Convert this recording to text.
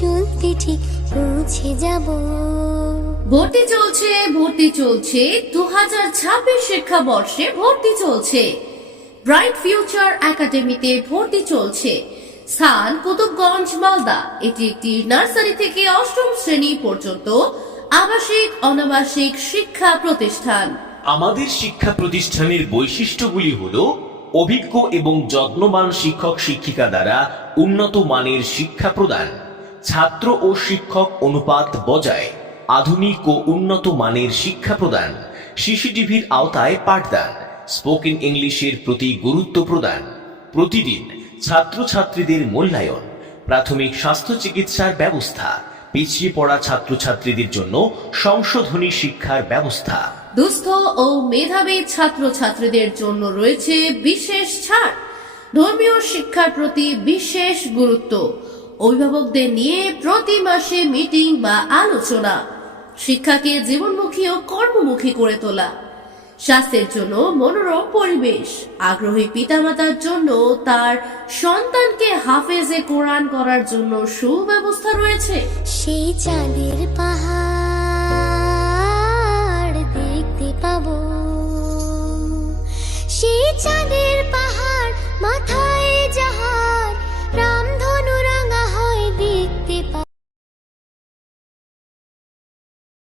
চলতে ঠিক পৌঁছে যাব। ভর্তি চলছে 2026 শিক্ষাবর্ষে ভর্তি চলছে। ব্রাইট ফিউচার একাডেমিতে ভর্তি চলছে। স্থান কুতুবগঞ্জ, মালদা। এটি একটি নার্সারি থেকে অষ্টম শ্রেণী পর্যন্ত আবাসিক অনাবাসিক শিক্ষা প্রতিষ্ঠান। আমাদের শিক্ষা প্রতিষ্ঠানের বৈশিষ্ট্যগুলি হলো অভিজ্ঞ এবং যত্নবান শিক্ষক শিক্ষিকা দ্বারা উন্নত মানের শিক্ষা প্রদান, ছাত্র ও শিক্ষক অনুপাত বজায়, আধুনিক ও উন্নত মানের শিক্ষা প্রদান, সিসিটিভির আওতায় পাঠদান, স্পোকেন ইংলিশের প্রতি গুরুত্ব প্রদান, প্রতিদিন ছাত্রছাত্রীদের মূল্যায়ন, প্রাথমিক স্বাস্থ্য চিকিৎসার ব্যবস্থা, পিছিয়ে পড়া ছাত্রছাত্রীদের জন্য সংশোধনী শিক্ষার ব্যবস্থা। দুস্থ ও মেধাবী ছাত্রছাত্রীদের জন্য রয়েছে বিশেষ ছাড়। ধর্মীয় শিক্ষার প্রতি বিশেষ গুরুত্ব। অভিভাবকদের নিয়ে প্রতি মাসে মিটিং বা আলোচনা। শিক্ষাকে জীবনমুখী ও কর্মমুখী করে তোলা। স্বাস্থ্যের জন্য মনোরম পরিবেশ। আগ্রহী পিতামাতার জন্য তার সন্তানকে হাফেজে কোরআন করার জন্য সুব্যবস্থা রয়েছে। সেই চাঁদের পাহাড়